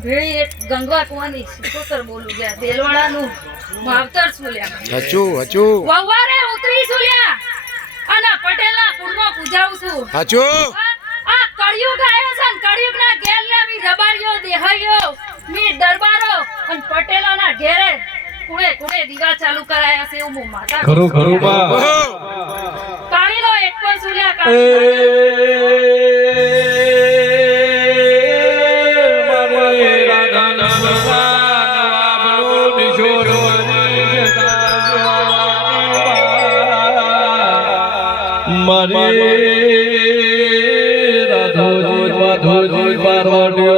ભેળી એક ગંગવા કુવાની સુતર બોલું ગયા દેલવાડાનું માવતર સુલ્યા હચું વવારે ઉતરી સુલ્યા અને પટેલના કુળમાં પૂજાવું છું હચું આ કળિયુગ આવ્યો છે ને કળિયુગના ઘેર લે મી રબારીઓ દેહાયો મી દરબારો અને પટેલોના ઘેરે કુડે કુડે દીવા ચાલુ કરાયા છે એવું માતા ખરું બા કાળીનો એક પણ સુલ્યા કાળી મારી રાધોજી પાર્વતી